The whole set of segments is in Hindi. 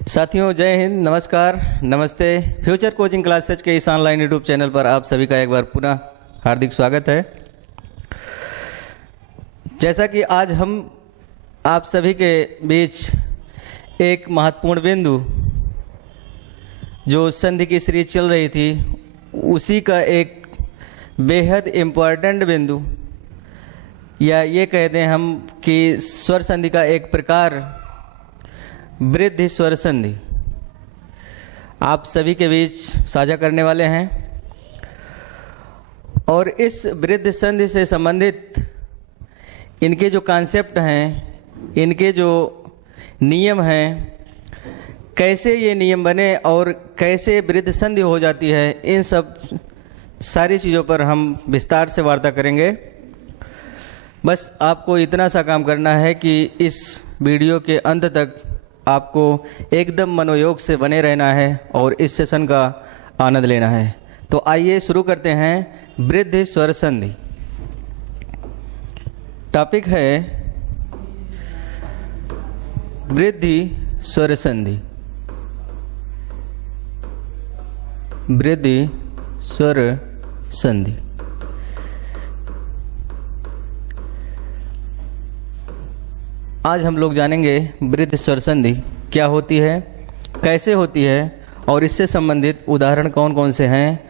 साथियों, जय हिंद, नमस्कार, नमस्ते। फ्यूचर कोचिंग क्लासेज के इस ऑनलाइन यूट्यूब चैनल पर आप सभी का एक बार पुनः हार्दिक स्वागत है। जैसा कि आज हम आप सभी के बीच एक महत्वपूर्ण बिंदु जो संधि की सीरीज चल रही थी उसी का एक बेहद इम्पॉर्टेंट बिंदु, या ये कह दें हम कि स्वर संधि का एक प्रकार वृद्धि स्वर संधि आप सभी के बीच साझा करने वाले हैं। और इस वृद्धि संधि से संबंधित इनके जो कॉन्सेप्ट हैं, इनके जो नियम हैं, कैसे ये नियम बने और कैसे वृद्धि संधि हो जाती है, इन सब सारी चीज़ों पर हम विस्तार से वार्ता करेंगे। बस आपको इतना सा काम करना है कि इस वीडियो के अंत तक आपको एकदम मनोयोग से बने रहना है और इस सेशन का आनंद लेना है। तो आइए शुरू करते हैं। वृद्धि स्वर संधि टॉपिक है वृद्धि स्वर संधि। वृद्धि स्वर संधि आज हम लोग जानेंगे वृद्धि स्वर संधि क्या होती है, कैसे होती है और इससे संबंधित उदाहरण कौन कौन से हैं।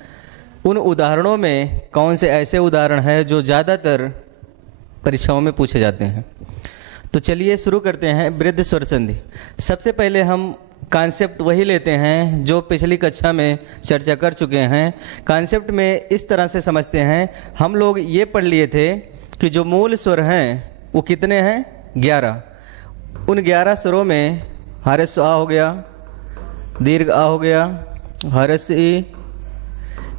उन उदाहरणों में कौन से ऐसे उदाहरण हैं जो ज़्यादातर परीक्षाओं में पूछे जाते हैं। तो चलिए शुरू करते हैं वृद्धि स्वर संधि। सबसे पहले हम कॉन्सेप्ट वही लेते हैं जो पिछली कक्षा में चर्चा कर चुके हैं। कॉन्सेप्ट में इस तरह से समझते हैं, हम लोग ये पढ़ लिए थे कि जो मूल स्वर हैं वो कितने हैं, 11। उन 11 स्वरों में हर्ष आ हो गया, दीर्घ आ हो गया, हर्ष ई,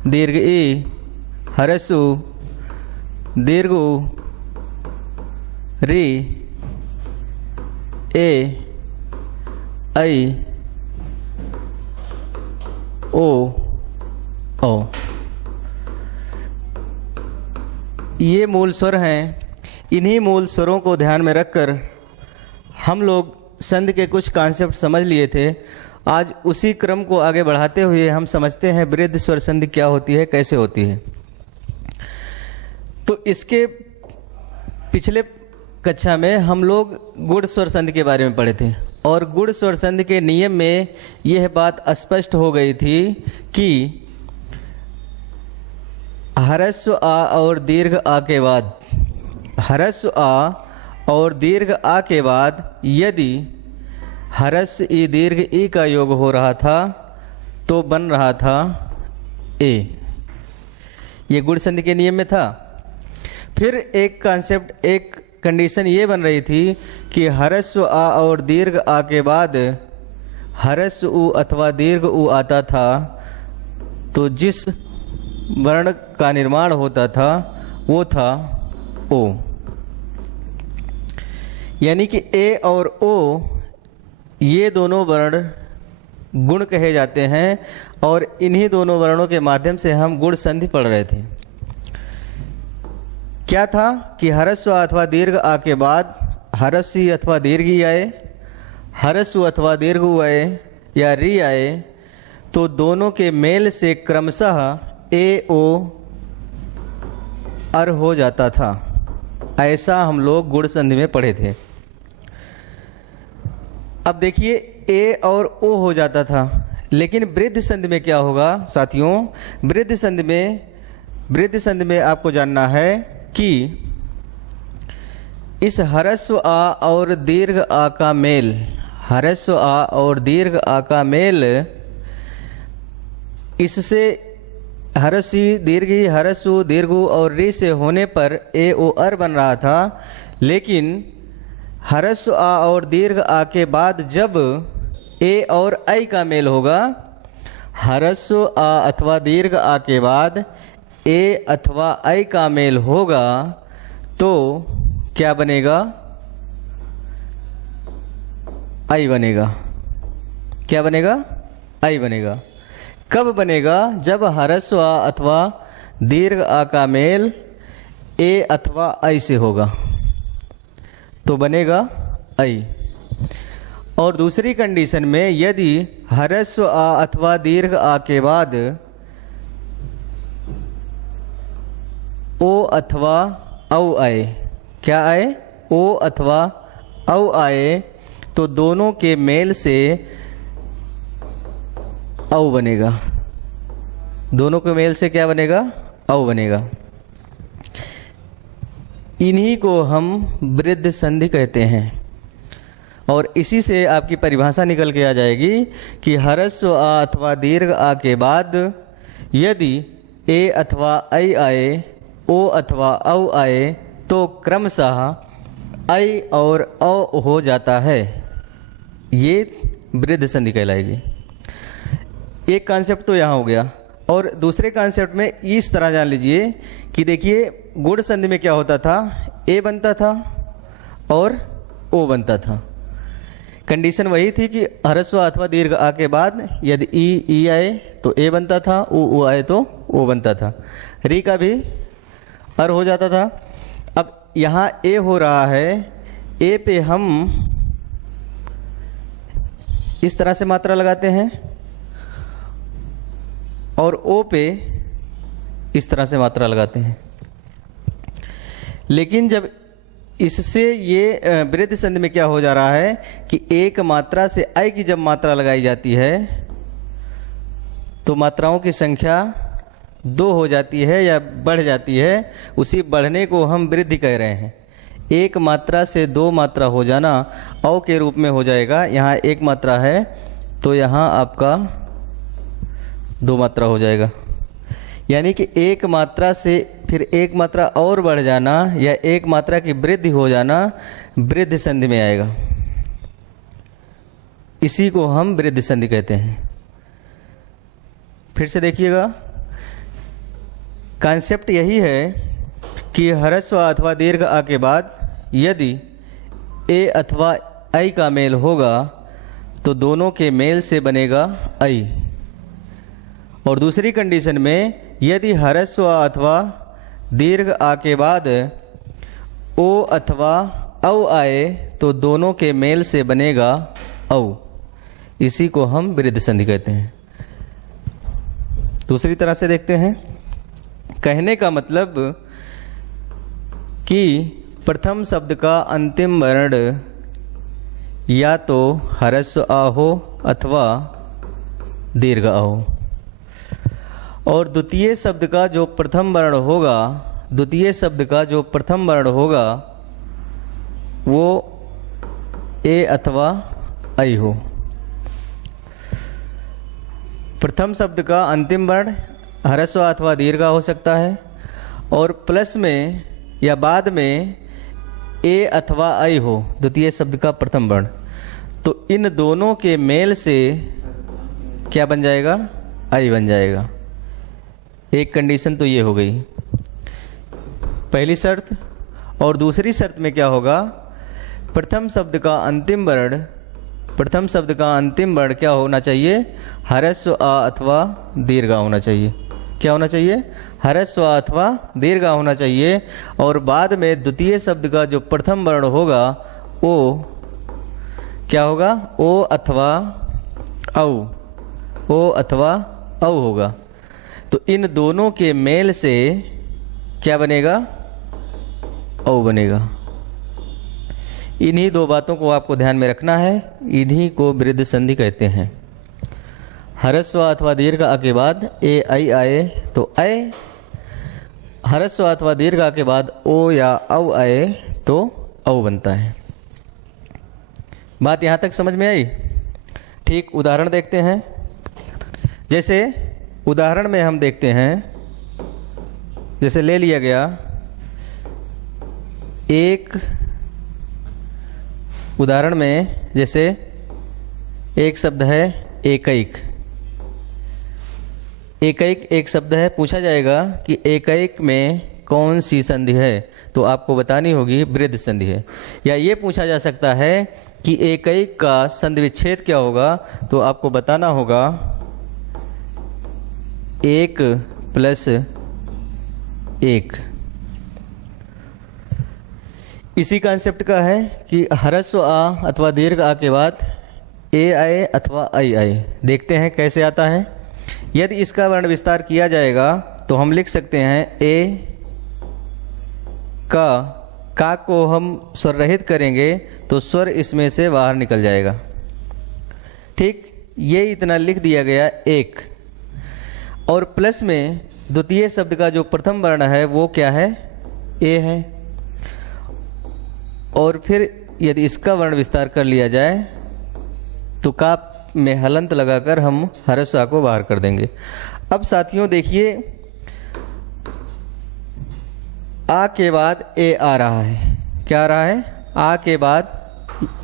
दीर्घ ई, हर्षु, दीर्घ उ, री, ए, ऐ, ओ, औ। ये मूल स्वर हैं। इन्हीं मूल स्वरों को ध्यान में रखकर हम लोग संधि के कुछ कॉन्सेप्ट समझ लिए थे। आज उसी क्रम को आगे बढ़ाते हुए हम समझते हैं वृद्धि स्वर संधि क्या होती है, कैसे होती है। तो इसके पिछले कक्षा में हम लोग गुण स्वर संधि के बारे में पढ़े थे और गुण स्वर संधि के नियम में यह बात स्पष्ट हो गई थी कि ह्रस्व आ और दीर्घ आ के बाद, ह्रस्व आ और दीर्घ आ के बाद यदि ह्रस्व ई दीर्घ ई का योग हो रहा था तो बन रहा था ए। ये गुण संधि के नियम में था। फिर एक कॉन्सेप्ट, एक कंडीशन ये बन रही थी कि ह्रस्व आ और दीर्घ आ के बाद ह्रस्व उ अथवा दीर्घ उ आता था तो जिस वर्ण का निर्माण होता था वो था ओ। यानी कि ए और ओ ये दोनों वर्ण गुण कहे जाते हैं और इन्हीं दोनों वर्णों के माध्यम से हम गुण संधि पढ़ रहे थे। क्या था कि ह्रस्व अथवा दीर्घ आ के बाद ह्रस्वी अथवा दीर्घ ई आए, ह्रस्व अथवा दीर्घ उ आए या री आए तो दोनों के मेल से क्रमशः ए ओ अर हो जाता था। ऐसा हम लोग गुण संधि में पढ़े थे। अब देखिए ए और ओ हो जाता था, लेकिन वृद्धि संधि में क्या होगा साथियों। वृद्धि संधि में आपको जानना है कि इस ह्रस्व आ और दीर्घ आ का मेल, ह्रस्व आ और दीर्घ आ का मेल, इससे ह्रस्वी दीर्घी, ह्रस्व दीर्घु और री से होने पर ए ओ अर बन रहा था। लेकिन ह्रस्व आ और दीर्घ आ के बाद जब ए और ऐ का मेल होगा, ह्रस्व आ अथवा दीर्घ आ के बाद ए अथवा ऐ का मेल होगा तो क्या बनेगा, ऐ बनेगा। क्या बनेगा, ऐ बनेगा। कब बनेगा, जब ह्रस्व आ अथवा दीर्घ आ का मेल ए अथवा ऐ से होगा तो बनेगा ऐ। और दूसरी कंडीशन में यदि ह्रस्व आ अथवा दीर्घ आ के बाद ओ अथवा औ आए, क्या आए? ओ अथवा औ आए तो दोनों के मेल से औ बनेगा। दोनों के मेल से क्या बनेगा? औ बनेगा। इन्हीं को हम वृद्ध संधि कहते हैं। और इसी से आपकी परिभाषा निकल के आ जाएगी कि ह्रस्व आ अथवा दीर्घ आ के बाद यदि ए अथवा ऐ आए, ओ अथवा औ आए तो क्रमशः ऐ और औ हो जाता है। ये वृद्ध संधि कहलाएगी। एक कॉन्सेप्ट तो यहाँ हो गया। और दूसरे कॉन्सेप्ट में इस तरह जान लीजिए कि देखिए गुण संधि में क्या होता था? ए बनता था और ओ बनता था। कंडीशन वही थी कि ह्रस्व अथवा दीर्घ आ के बाद यदि ई आए तो ए बनता था, उ आए तो ओ बनता था। री का भी अर हो जाता था। अब यहाँ ए हो रहा है, ए पे हम इस तरह से मात्रा लगाते हैं और ओ पे इस तरह से मात्रा लगाते हैं। लेकिन जब इससे ये वृद्ध संधि में क्या हो जा रहा है कि एक मात्रा से ऐ की जब मात्रा लगाई जाती है तो मात्राओं की संख्या 2 हो जाती है या बढ़ जाती है। उसी बढ़ने को हम वृद्धि कह रहे हैं। एक मात्रा से 2 मात्रा हो जाना औ के रूप में हो जाएगा। यहाँ एक मात्रा है तो यहाँ आपका 2 मात्रा हो जाएगा। यानी कि एक मात्रा से फिर एक मात्रा और बढ़ जाना या एक मात्रा की वृद्धि हो जाना वृद्ध संधि में आएगा। इसी को हम वृद्ध संधि कहते हैं। फिर से देखिएगा, कॉन्सेप्ट यही है कि ह्रस्व अथवा दीर्घ आ के बाद यदि ए अथवा ऐ का मेल होगा तो दोनों के मेल से बनेगा ऐ। और दूसरी कंडीशन में यदि ह्रस्व अथवा दीर्घ आ के बाद ओ अथवा औ आए तो दोनों के मेल से बनेगा औ। इसी को हम वृद्ध संधि कहते हैं। दूसरी तरह से देखते हैं। कहने का मतलब कि प्रथम शब्द का अंतिम वर्ण या तो ह्रस्व आ हो अथवा दीर्घ आ हो और द्वितीय शब्द का जो प्रथम वर्ण होगा, द्वितीय शब्द का जो प्रथम वर्ण होगा वो ए अथवा ऐ हो। प्रथम शब्द का अंतिम वर्ण ह्रस्व अथवा दीर्घ हो सकता है और प्लस में या बाद में ए अथवा ऐ हो द्वितीय शब्द का प्रथम वर्ण, तो इन दोनों के मेल से क्या बन जाएगा? ऐ बन जाएगा। एक कंडीशन तो ये हो गई, पहली शर्त। और दूसरी शर्त में क्या होगा? प्रथम शब्द का अंतिम वर्ण, प्रथम शब्द का अंतिम वर्ण क्या होना चाहिए? ह्रस्व आ अथवा दीर्घ होना चाहिए। क्या होना चाहिए? ह्रस्व अथवा दीर्घ होना चाहिए। और बाद में द्वितीय शब्द का जो प्रथम वर्ण होगा वो क्या होगा? ओ अथवा औ, ओ अथवा औ होगा। तो इन दोनों के मेल से क्या बनेगा? औ बनेगा। इन्हीं 2 बातों को आपको ध्यान में रखना है। इन्हीं को वृद्ध संधि कहते हैं। ह्रस्व अथवा दीर्घ आ के बाद ए ऐ आए तो ऐ, ह्रस्व अथवा दीर्घ आ के बाद ओ या औ आए तो औ बनता है। बात यहाँ तक समझ में आई? ठीक, उदाहरण देखते हैं। जैसे उदाहरण में हम देखते हैं, जैसे ले लिया गया एक उदाहरण में, जैसे एक शब्द है एकैक। एकैक एक शब्द है। पूछा जाएगा कि एकैक में कौन सी संधि है, तो आपको बतानी होगी वृद्ध संधि है। या ये पूछा जा सकता है कि एकैक का संधि विच्छेद क्या होगा, तो आपको बताना होगा 1 + 1। इसी कॉन्सेप्ट का है कि ह्रस्व आ अथवा दीर्घ आ के बाद ए आए अथवा आई आए। देखते हैं कैसे आता है। यदि इसका वर्ण विस्तार किया जाएगा तो हम लिख सकते हैं ए का को हम स्वर रहित करेंगे तो स्वर इसमें से बाहर निकल जाएगा। ठीक, ये इतना लिख दिया गया एक। और प्लस में द्वितीय शब्द का जो प्रथम वर्ण है वो क्या है, ए है। और फिर यदि इसका वर्ण विस्तार कर लिया जाए तो का में हलंत लगाकर हम हर्ष आ को बाहर कर देंगे। अब साथियों देखिए, आ के बाद ए आ रहा है। क्या आ रहा है, आ के बाद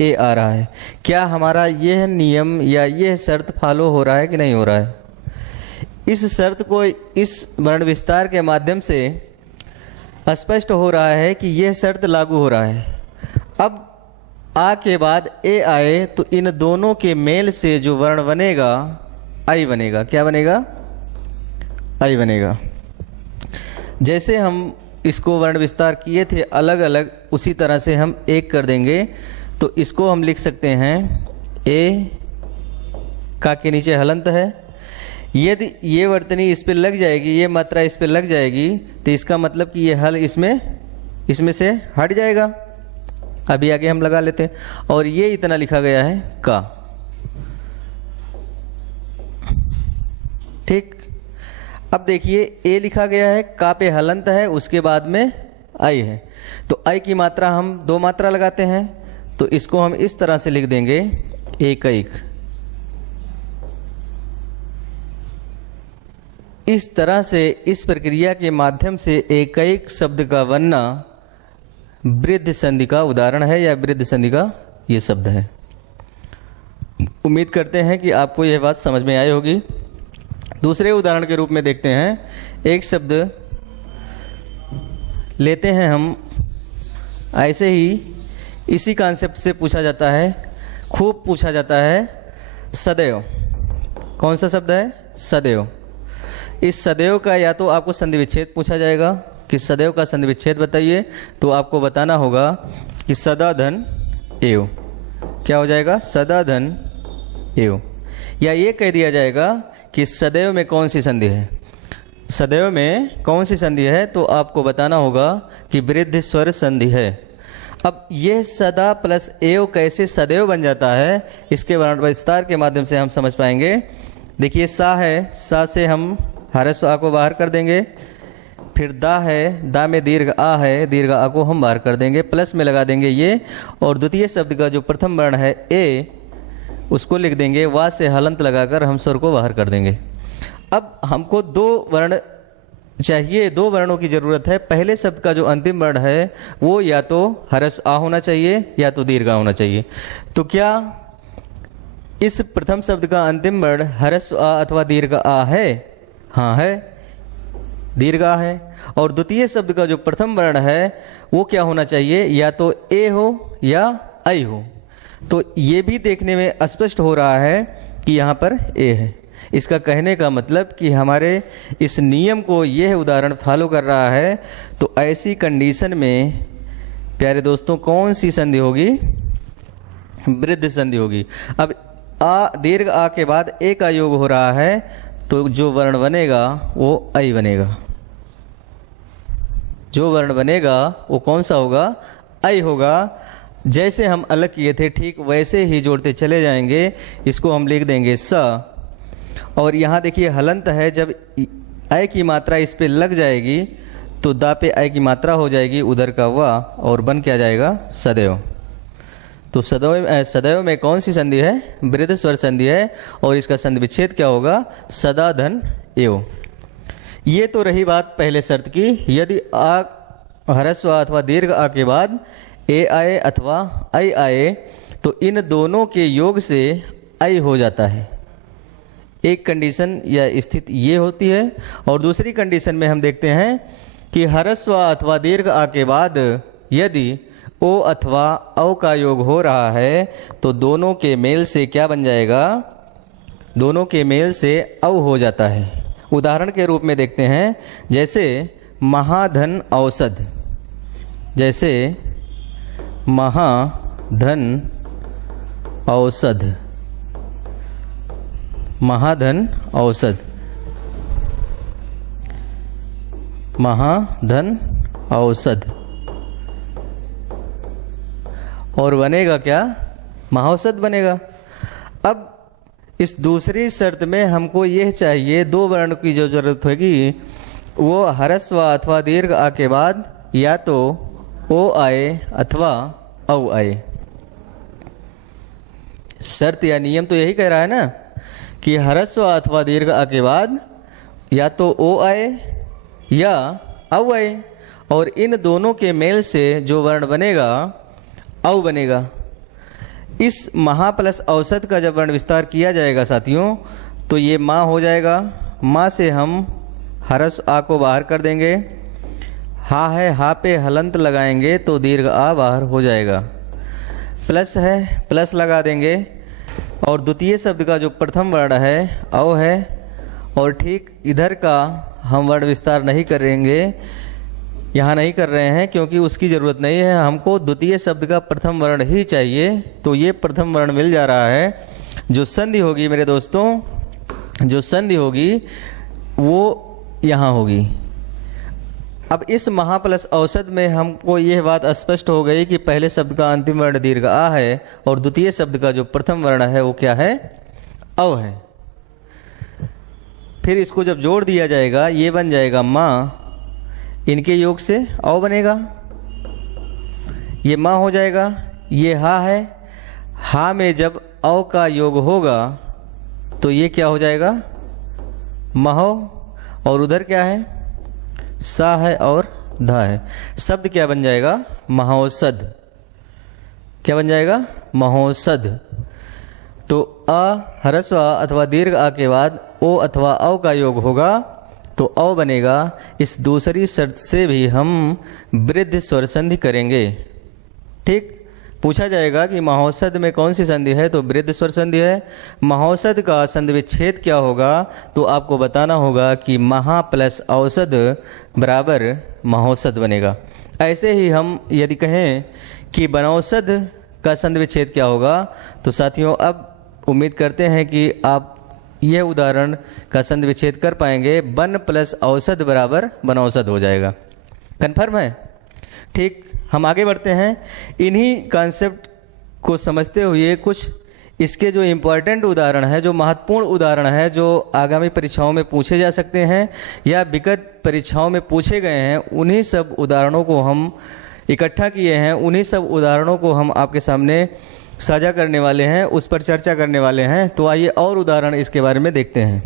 ए आ रहा है। क्या हमारा यह नियम या यह शर्त फॉलो हो रहा है कि नहीं हो रहा है? इस शर्त को इस वर्ण विस्तार के माध्यम से स्पष्ट हो रहा है कि यह शर्त लागू हो रहा है। अब आ के बाद ए आए तो इन दोनों के मेल से जो वर्ण बनेगा आई बनेगा। क्या बनेगा, आई बनेगा। जैसे हम इसको वर्ण विस्तार किए थे अलग अलग, उसी तरह से हम एक कर देंगे। तो इसको हम लिख सकते हैं ए का के नीचे हलंत है। यदि ये वर्तनी इस पे लग जाएगी, ये मात्रा इस पे लग जाएगी तो इसका मतलब कि ये हल इसमें से हट जाएगा। अभी आगे हम लगा लेते हैं। और ये इतना लिखा गया है का। ठीक, अब देखिए ए लिखा गया है, का पे हलंत है, उसके बाद में आई है। तो आई की मात्रा हम दो मात्रा लगाते हैं तो इसको हम इस तरह से लिख देंगे एक एक। इस तरह से इस प्रक्रिया के माध्यम से एक एक शब्द का बनना वृद्ध संधि का उदाहरण है या वृद्ध संधि का ये शब्द है। उम्मीद करते हैं कि आपको यह बात समझ में आई होगी। दूसरे उदाहरण के रूप में देखते हैं। एक शब्द लेते हैं हम, ऐसे ही इसी कॉन्सेप्ट से पूछा जाता है, खूब पूछा जाता है, सदैव। कौन सा शब्द है, सदैव। इस सदैव का या तो आपको संधि विच्छेद पूछा जाएगा कि सदैव का संधि विच्छेद बताइए, तो आपको बताना होगा कि सदा धन एव। क्या हो जाएगा, सदा धन एव। या ये कह दिया जाएगा कि सदैव में कौन सी संधि है। सदैव में कौन सी संधि है तो आपको बताना होगा कि वृद्ध स्वर संधि है। अब यह सदा प्लस एव कैसे सदैव बन जाता है, इसके वर्ण विस्तार के माध्यम से हम समझ पाएंगे। देखिए सा है, सा से हम हर्ष आ को बाहर कर देंगे। फिर दा है, दा में दीर्घ आ है, दीर्घ आ को हम बाहर कर देंगे। प्लस में लगा देंगे ये, और द्वितीय शब्द का जो प्रथम वर्ण है ए, उसको लिख देंगे। वा से हलंत लगाकर हम स्वर को बाहर कर देंगे। अब हमको दो वर्ण चाहिए, दो वर्णों की जरूरत है। पहले शब्द का जो अंतिम वर्ण है वो या तो हर्ष आ होना चाहिए या तो दीर्घ आ होना चाहिए। तो क्या इस प्रथम शब्द का अंतिम वर्ण हर्ष आ अथवा दीर्घ आ है? हाँ है, दीर्घ आ है। और द्वितीय शब्द का जो प्रथम वर्ण है वो क्या होना चाहिए, या तो ए हो या आई हो। तो ये भी देखने में स्पष्ट हो रहा है कि यहाँ पर ए है। इसका कहने का मतलब कि हमारे इस नियम को यह उदाहरण फॉलो कर रहा है। तो ऐसी कंडीशन में प्यारे दोस्तों कौन सी संधि होगी, वृद्ध संधि होगी। अब आ दीर्घ आ के बाद ए का योग हो रहा है तो जो वर्ण बनेगा वो आई बनेगा। जो वर्ण बनेगा वो कौन सा होगा, आई होगा। जैसे हम अलग किए थे ठीक वैसे ही जोड़ते चले जाएंगे। इसको हम लिख देंगे स। और यहाँ देखिए हलंत है, जब आय की मात्रा इस पे लग जाएगी तो दा पे आय की मात्रा हो जाएगी, उधर का वा, और बन क्या जाएगा, सदैव। तो सदैव में कौन सी संधि है, वृद्ध स्वर संधि है। और इसका संधि विच्छेद क्या होगा, सदा धन एव। ये तो रही बात पहले शर्त की। यदि आ ह्रस्व अथवा दीर्घ आ के बाद ए आए अथवा आई आए तो इन दोनों के योग से आई हो जाता है। एक कंडीशन या स्थिति ये होती है। और दूसरी कंडीशन में हम देखते हैं कि ह्रस्व अथवा दीर्घ आ के बाद यदि ओ अथवा औ का योग हो रहा है तो दोनों के मेल से क्या बन जाएगा, दोनों के मेल से औ हो जाता है। उदाहरण के रूप में देखते हैं, जैसे महाधन औषध, जैसे महाधन औषध, महाधन औषध, महाधन औषध। और बनेगा क्या? महाऔषध बनेगा। अब इस दूसरी शर्त में हमको यह चाहिए, दो वर्ण की जो जरूरत होगी वो ह्रस्व अथवा दीर्घ आ के बाद या तो ओ आए अथवा औ आए। शर्त या नियम तो यही कह रहा है ना कि ह्रस्व अथवा दीर्घ आ के बाद या तो ओ आए या औ आए, और इन दोनों के मेल से जो वर्ण बनेगा औ बनेगा। इस महा प्लस औसत का जब वर्ण विस्तार किया जाएगा साथियों, तो ये माँ हो जाएगा। माँ से हम ह्रस्व आ को बाहर कर देंगे, हा है हा पे हलंत लगाएंगे तो दीर्घ आ बाहर हो जाएगा। प्लस है, प्लस लगा देंगे, और द्वितीय शब्द का जो प्रथम वर्ण है औ है, और ठीक इधर का हम वर्ण विस्तार नहीं करेंगे, यहाँ नहीं कर रहे हैं क्योंकि उसकी ज़रूरत नहीं है। हमको द्वितीय शब्द का प्रथम वर्ण ही चाहिए, तो ये प्रथम वर्ण मिल जा रहा है। जो संधि होगी मेरे दोस्तों, जो संधि होगी वो यहाँ होगी। अब इस महा प्लस औसत में हमको यह बात स्पष्ट हो गई कि पहले शब्द का अंतिम वर्ण दीर्घ आ है और द्वितीय शब्द का जो प्रथम वर्ण है वो क्या है? औ है। फिर इसको जब जोड़ दिया जाएगा ये बन जाएगा माँ, इनके योग से औ बनेगा, ये माँ हो जाएगा। ये हा है, हा में जब औ का योग होगा तो ये क्या हो जाएगा? महो। और उधर क्या है? सा है और धा है। शब्द क्या बन जाएगा? महौषध। क्या बन जाएगा? महौषध। तो अ ह्रस्व अथवा दीर्घ आ के बाद ओ अथवा औ का योग होगा तो औ बनेगा। इस दूसरी शर्त से भी हम वृद्ध स्वर संधि करेंगे। ठीक, पूछा जाएगा कि महौषध में कौन सी संधि है, तो वृद्ध स्वर संधि है। महौषध का संधि विच्छेद क्या होगा, तो आपको बताना होगा कि महा प्लस औषध बराबर महौषध बनेगा। ऐसे ही हम यदि कहें कि बनौषध का संधि विच्छेद क्या होगा, तो साथियों अब उम्मीद करते हैं कि आप यह उदाहरण का संधि विच्छेद कर पाएंगे। बन प्लस औषध बराबर बनौषध हो जाएगा। कन्फर्म है? ठीक, हम आगे बढ़ते हैं। इन्हीं कॉन्सेप्ट को समझते हुए कुछ इसके जो इम्पोर्टेंट उदाहरण है, जो महत्वपूर्ण उदाहरण है, जो आगामी परीक्षाओं में पूछे जा सकते हैं या विगत परीक्षाओं में पूछे गए हैं, उन्हीं सब उदाहरणों को हम इकट्ठा किए हैं। उन्हीं सब उदाहरणों को हम आपके सामने साझा करने वाले हैं, उस पर चर्चा करने वाले हैं। तो आइए और उदाहरण इसके बारे में देखते हैं।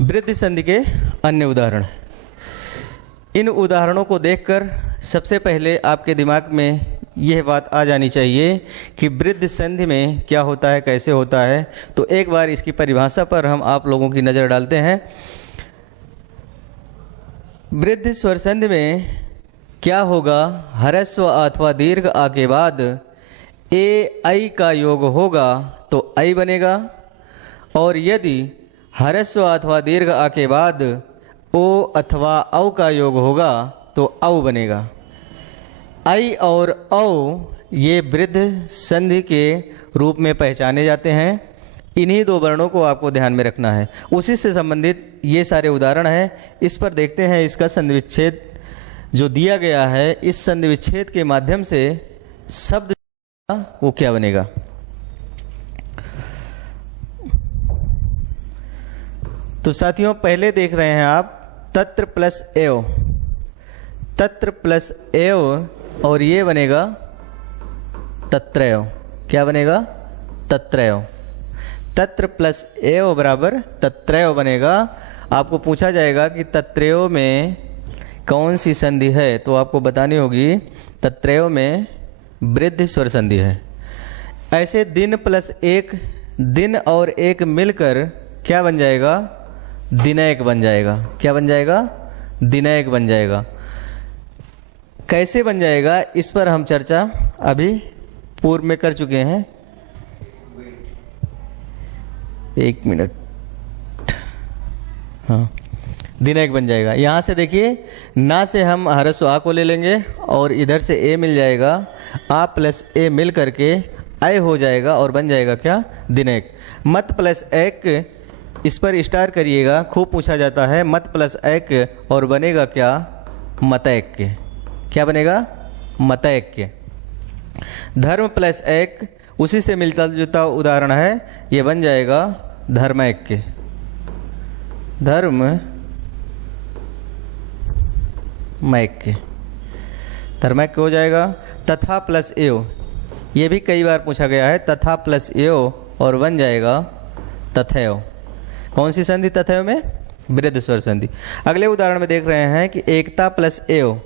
वृद्धि संधि के अन्य उदाहरण। इन उदाहरणों को देखकर सबसे पहले आपके दिमाग में यह बात आ जानी चाहिए कि वृद्धि संधि में क्या होता है, कैसे होता है। तो एक बार इसकी परिभाषा पर हम आप लोगों की नज़र डालते हैं। वृद्धि स्वर संधि में क्या होगा? ह्रस्व अथवा दीर्घ आ के बाद ए ऐ का योग होगा तो ऐ बनेगा, और यदि ह्रस्व अथवा दीर्घ आ के बाद ओ अथवा औ का योग होगा तो औ बनेगा। ऐ और औ ये वृद्ध संधि के रूप में पहचाने जाते हैं। इन्हीं दो वर्णों को आपको ध्यान में रखना है। उसी से संबंधित ये सारे उदाहरण हैं। इस पर देखते हैं इसका संधि विच्छेद जो दिया गया है। इस संधि विच्छेद के माध्यम से शब्द वो क्या बनेगा। तो साथियों पहले देख रहे हैं आप तत्र प्लस एव, तत्र प्लस एव, और ये बनेगा तत्रैव। क्या बनेगा? तत्रैव। तत्र प्लस एव बराबर तत्रैव बनेगा। आपको पूछा जाएगा कि तत्रैव में कौन सी संधि है, तो आपको बतानी होगी तत्रैव में वृद्धि स्वर संधि है। ऐसे दिन प्लस एक, दिन और एक मिलकर क्या बन जाएगा? दिनैक बन जाएगा। क्या बन जाएगा? दिनैक बन जाएगा। कैसे बन जाएगा इस पर हम चर्चा अभी पूर्व में कर चुके हैं। एक मिनट, हाँ, दिनैक बन जाएगा। यहाँ से देखिए ना से हम ह्रस्व आ को ले लेंगे और इधर से ए मिल जाएगा, आ प्लस ए मिल करके आय हो जाएगा और बन जाएगा क्या, दिनैक। मत प्लस एक, इस पर स्टार करिएगा, खूब पूछा जाता है। मत प्लस एक और बनेगा क्या, मतैक। क्या बनेगा, मतैक। धर्म प्लस एक, उसी से मिलता जुलता उदाहरण है, ये बन जाएगा धर्मैक। धर्म मैक, धर्मैक हो जाएगा। तथा प्लस एव, ये भी कई बार पूछा गया है, तथा प्लस एव और बन जाएगा तथैव। कौन सी संधि तथैव में, वृद्ध स्वर संधि। अगले उदाहरण में देख रहे हैं कि एकता प्लस एव,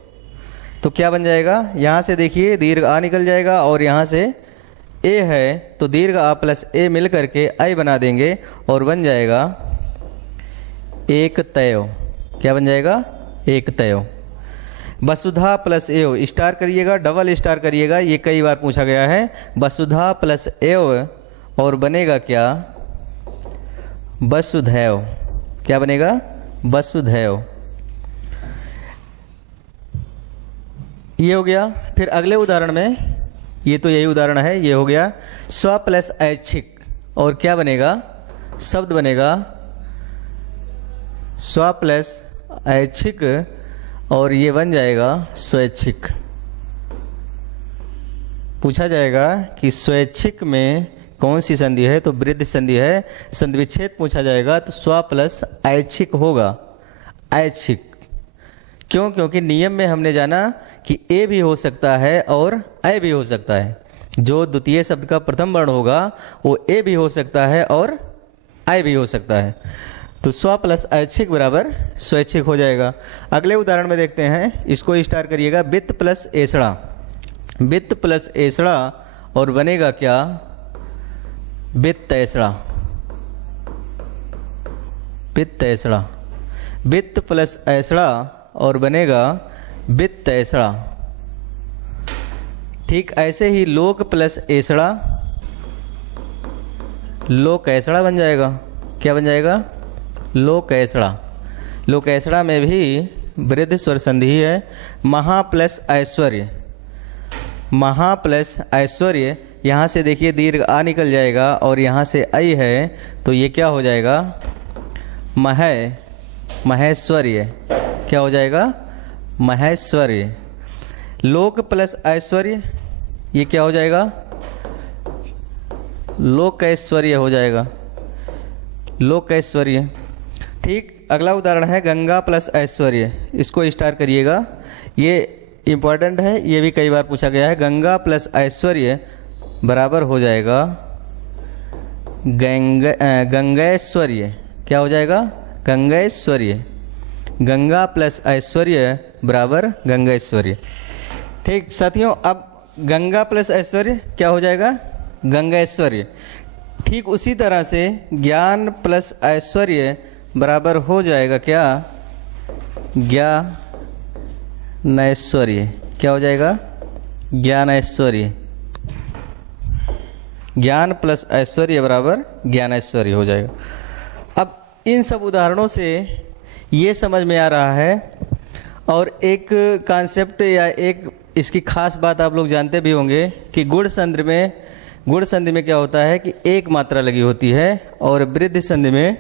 तो क्या बन जाएगा, यहाँ से देखिए दीर्घ आ निकल जाएगा और यहाँ से ए है तो दीर्घ आ प्लस ए मिल करके आई बना देंगे और बन जाएगा एक तैव। क्या बन जाएगा, एक तैव। वसुधा प्लस एव, स्टार करिएगा, डबल स्टार करिएगा, ये कई बार पूछा गया है। वसुधा प्लस एव और बनेगा क्या, वसुधैव। क्या बनेगा, वसुधैव। ये हो गया। फिर अगले उदाहरण में, ये तो यही उदाहरण है, ये हो गया स्व प्लस ऐच्छिक और क्या बनेगा, शब्द बनेगा स्व प्लस ऐच्छिक और ये बन जाएगा स्वैच्छिक। पूछा जाएगा कि स्वैच्छिक में कौन सी संधि है, तो वृद्ध संधि है। संधि विच्छेद पूछा जाएगा तो स्व प्लस ऐच्छिक होगा, ऐच्छिक। क्यों, क्योंकि नियम में हमने जाना कि ए भी हो सकता है और ऐ भी हो सकता है। जो द्वितीय शब्द का प्रथम वर्ण होगा वो ए भी हो सकता है और ऐ भी हो सकता है। तो स्व प्लस ऐच्छिक बराबर स्वैच्छिक हो जाएगा। अगले उदाहरण में देखते हैं, इसको स्टार करिएगा, वित्त प्लस एसड़ा। वित्त प्लस एसड़ा और बनेगा क्या, वित्त ऐसड़ा। वित्त ऐसड़ा। वित्त प्लस ऐसड़ा और बनेगा वित्त ऐसड़ा। ठीक ऐसे ही लोक प्लस ऐसड़ा, लोक ऐसड़ा बन जाएगा। क्या बन जाएगा, लोक ऐसड़ा। लोक ऐसड़ा में भी वृद्ध स्वर संधि है। महा प्लस ऐश्वर्य, महा प्लस ऐश्वर्य, यहाँ से देखिए दीर्घ आ निकल जाएगा और यहाँ से ऐ है तो ये क्या हो जाएगा, महेश्वर्य। क्या हो जाएगा, महेश्वर्य। लोक प्लस ऐश्वर्य, ये क्या हो जाएगा, लोकैश्वर्य हो जाएगा, लोकैश्वर्य। ठीक। अगला उदाहरण है गंगा प्लस ऐश्वर्य, इसको स्टार करिएगा, ये इम्पॉर्टेंट है, ये भी कई बार पूछा गया है। गंगा प्लस ऐश्वर्य बराबर हो जाएगा गंगैश्वर्य। क्या हो जाएगा, गंगैश्वर्य। गंगा प्लस ऐश्वर्य बराबर गंगैश्वर्य। ठीक साथियों, अब गंगा प्लस ऐश्वर्य क्या हो जाएगा, गंगैश्वर्य। ठीक उसी तरह से ज्ञान प्लस ऐश्वर्य बराबर हो जाएगा क्या, ज्ञानैश्वर्य। क्या हो जाएगा, ज्ञानैश्वर्य। ज्ञान प्लस ऐश्वर्य बराबर ज्ञानैश्वर्य हो जाएगा। अब इन सब उदाहरणों से ये समझ में आ रहा है, और एक कॉन्सेप्ट या एक इसकी खास बात आप लोग जानते भी होंगे कि गुण संधि में क्या होता है कि एक मात्रा लगी होती है और वृद्ध संधि में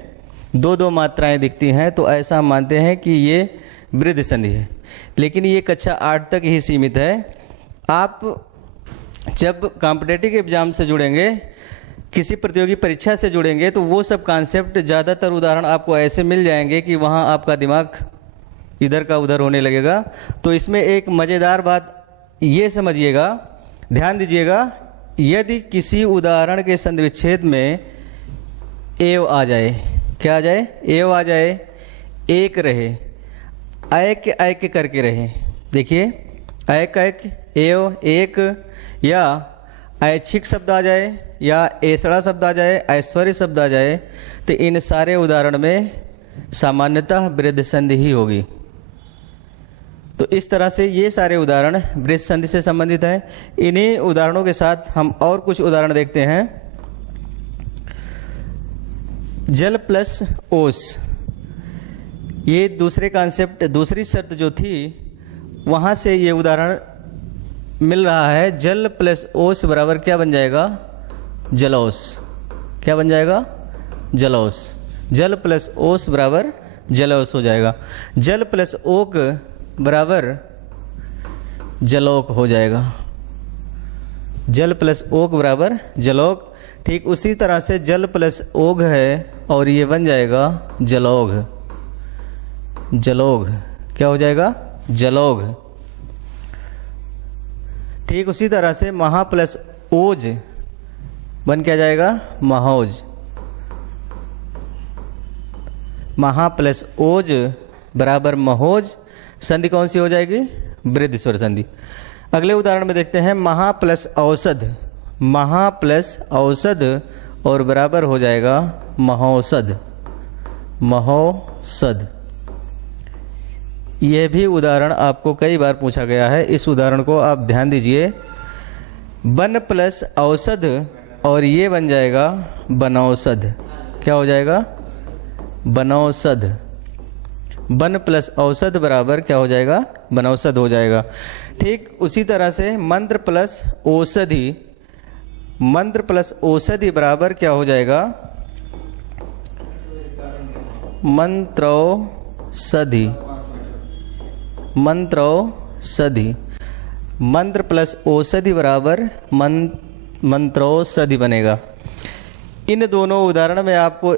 दो दो मात्राएं दिखती हैं, तो ऐसा हम मानते हैं कि ये वृद्ध संधि है। लेकिन ये कक्षा 8 तक ही सीमित है। आप जब कॉम्पिटिटिव एग्जाम से जुड़ेंगे, किसी प्रतियोगी परीक्षा से जुड़ेंगे, तो वो सब कॉन्सेप्ट ज़्यादातर उदाहरण आपको ऐसे मिल जाएंगे कि वहाँ आपका दिमाग इधर का उधर होने लगेगा। तो इसमें एक मज़ेदार बात ये समझिएगा, ध्यान दीजिएगा, यदि किसी उदाहरण के संधि विच्छेद में एव आ जाए, क्या आ जाए, एव आ जाए, एक रहे, ऐक करके रहे, देखिए ऐक एव एक, या ऐच्छिक शब्द आ जाए या ऐसड़ा शब्द आ जाए, ऐश्वर्य शब्द आ जाए, तो इन सारे उदाहरण में सामान्यतः वृद्ध संधि ही होगी। तो इस तरह से ये सारे उदाहरण वृद्ध संधि से संबंधित है। इन्हीं उदाहरणों के साथ हम और कुछ उदाहरण देखते हैं। जल प्लस ओस, ये दूसरे कॉन्सेप्ट, दूसरी शर्त जो थी वहाँ से ये उदाहरण मिल रहा है। जल प्लस ओस बराबर क्या बन जाएगा? जलौस। क्या बन जाएगा? जलौस। जल प्लस ओस बराबर जलौस हो जाएगा। जल प्लस ओक बराबर जलौक हो जाएगा। जल प्लस ओक बराबर जलौक। ठीक उसी तरह से जल प्लस ओघ है और ये बन जाएगा जलौघ। जलौघ क्या हो जाएगा? जलौघ। ठीक उसी तरह से महा प्लस ओज बन क्या जाएगा? महोज। महा प्लस ओज बराबर महोज। संधि कौन सी हो जाएगी? वृद्ध स्वर संधि। अगले उदाहरण में देखते हैं महा प्लस औषध। महा प्लस औषध और बराबर हो जाएगा महोषध। महोषध। यह भी उदाहरण आपको कई बार पूछा गया है, इस उदाहरण को आप ध्यान दीजिए। वन प्लस औषध और ये बन जाएगा बनौषध। क्या हो जाएगा? बनौषध। वन प्लस औषध बराबर क्या हो जाएगा? बनौषध हो जाएगा। ठीक उसी तरह से मंत्र प्लस औषधि। मंत्र प्लस औषधि बराबर क्या हो जाएगा? मंत्रौषधि। मंत्रौषधि। मंत्र प्लस औषधि बराबर मंत्रौषधि बनेगा। इन दोनों उदाहरण में आपको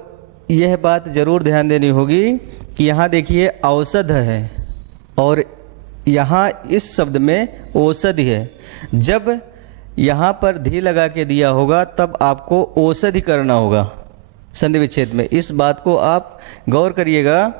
यह बात जरूर ध्यान देनी होगी कि यहाँ देखिए औषध है और यहाँ इस शब्द में औषधि है। जब यहाँ पर धी लगा के दिया होगा तब आपको औषधि करना होगा संधि विच्छेद में। इस बात को आप गौर करिएगा।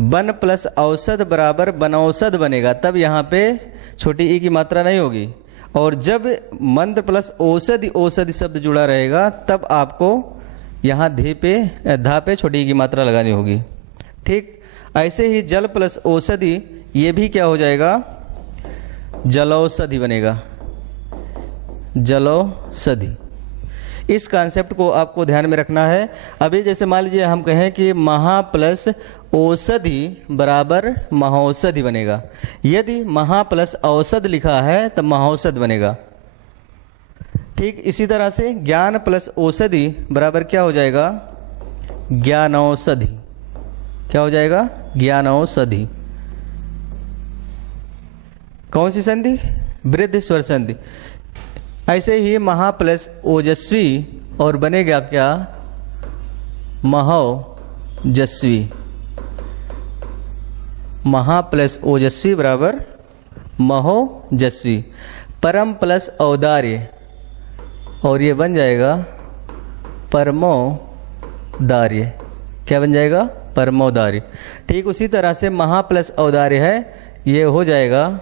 वन प्लस औषध बराबर बनौषध बनेगा, तब यहाँ पे छोटी ई की मात्रा नहीं होगी। और जब मंत्र प्लस औषधि औषधि शब्द जुड़ा रहेगा तब आपको यहाँ धा पे छोटी ई की मात्रा लगानी होगी। ठीक ऐसे ही जल प्लस औषधि ये भी क्या हो जाएगा? जलौषधि बनेगा। जलौषधि। इस कॉन्सेप्ट को आपको ध्यान में रखना है। अभी जैसे मान लीजिए हम कहें कि महा प्लस औषधि बराबर महौषधि बनेगा। यदि महा प्लस औषध लिखा है तब महौषध बनेगा। ठीक इसी तरह से ज्ञान प्लस औषधि बराबर क्या हो जाएगा? ज्ञानौषधि। क्या हो जाएगा? ज्ञानौषधि। कौन सी संधि? वृद्ध स्वर संधि। ऐसे ही महा प्लस ओजस्वी और बनेगा क्या? महोजस्वी। महा प्लस ओजस्वी बराबर महोजस्वी। परम प्लस औदार्य और ये बन जाएगा परमोदार्य। क्या बन जाएगा? परमोदार्य। ठीक उसी तरह से महा प्लस औदार्य है, ये हो जाएगा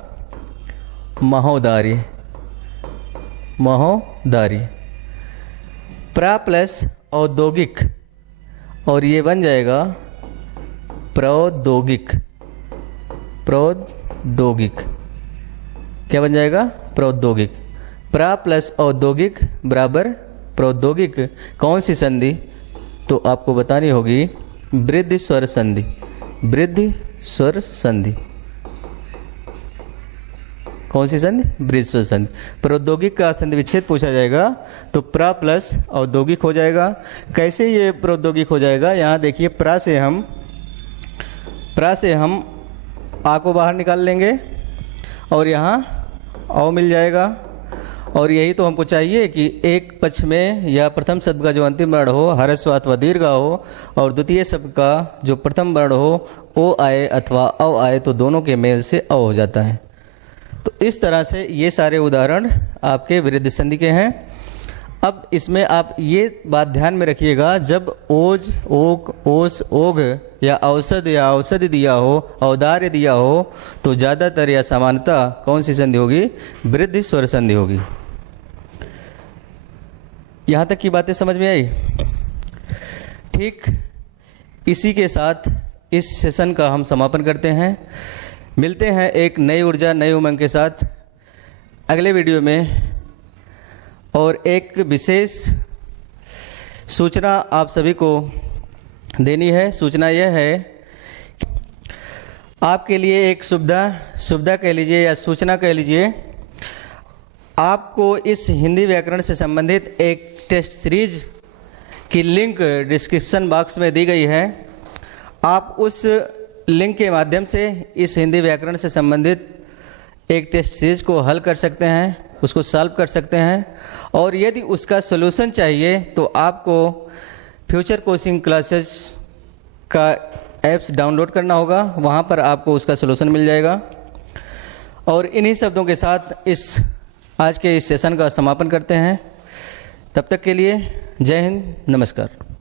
महोदार्य। महोदार्य। प्रा प्लस औद्योगिक और ये बन जाएगा प्रौद्योगिक। प्रौद्योगिक। क्या बन जाएगा? प्रौद्योगिक। प्रा प्लस औद्योगिक बराबर प्रौद्योगिक। कौन सी संधि? तो आपको बतानी होगी वृद्ध स्वर संधि। वृद्ध स्वर संधि। कौन सी संधि? वृद्ध स्वर संधि। प्रौद्योगिक का संधि विच्छेद पूछा जाएगा तो प्रा प्लस औद्योगिक हो जाएगा। कैसे ये प्रौद्योगिक हो जाएगा? यहाँ देखिए प्रा से हम आ को बाहर निकाल लेंगे और यहाँ औ मिल जाएगा। और यही तो हमको चाहिए कि एक पक्ष में या प्रथम शब्द का जो अंतिम वर्ण हो ह्रस्व अथवा दीर्घ हो और द्वितीय शब्द का जो प्रथम वर्ण हो ओ आए अथवा औ आए तो दोनों के मेल से अ हो जाता है। तो इस तरह से ये सारे उदाहरण आपके वृद्ध संधि के हैं। अब इसमें आप ये बात ध्यान में रखिएगा, जब ओज, ओक, ओस, ओघ या औषध या औषधि दिया हो, औदार्य दिया हो तो ज़्यादातर या सामान्यतः कौन सी संधि होगी? वृद्ध स्वर संधि होगी। यहाँ तक की बातें समझ में आई? ठीक इसी के साथ इस सेशन का हम समापन करते हैं। मिलते हैं एक नई ऊर्जा नई उमंग के साथ अगले वीडियो में। और एक विशेष सूचना आप सभी को देनी है। सूचना यह है आपके लिए एक सुविधा कह लीजिए या सूचना कह लीजिए, आपको इस हिंदी व्याकरण से संबंधित एक टेस्ट सीरीज की लिंक डिस्क्रिप्शन बॉक्स में दी गई है। आप उस लिंक के माध्यम से इस हिंदी व्याकरण से संबंधित एक टेस्ट सीरीज को हल कर सकते हैं, उसको सॉल्व कर सकते हैं। और यदि उसका सॉल्यूशन चाहिए तो आपको फ्यूचर कोचिंग क्लासेस का ऐप्स डाउनलोड करना होगा, वहाँ पर आपको उसका सॉल्यूशन मिल जाएगा। और इन्हीं शब्दों के साथ आज के इस सेशन का समापन करते हैं। तब तक के लिए जय हिंद, नमस्कार।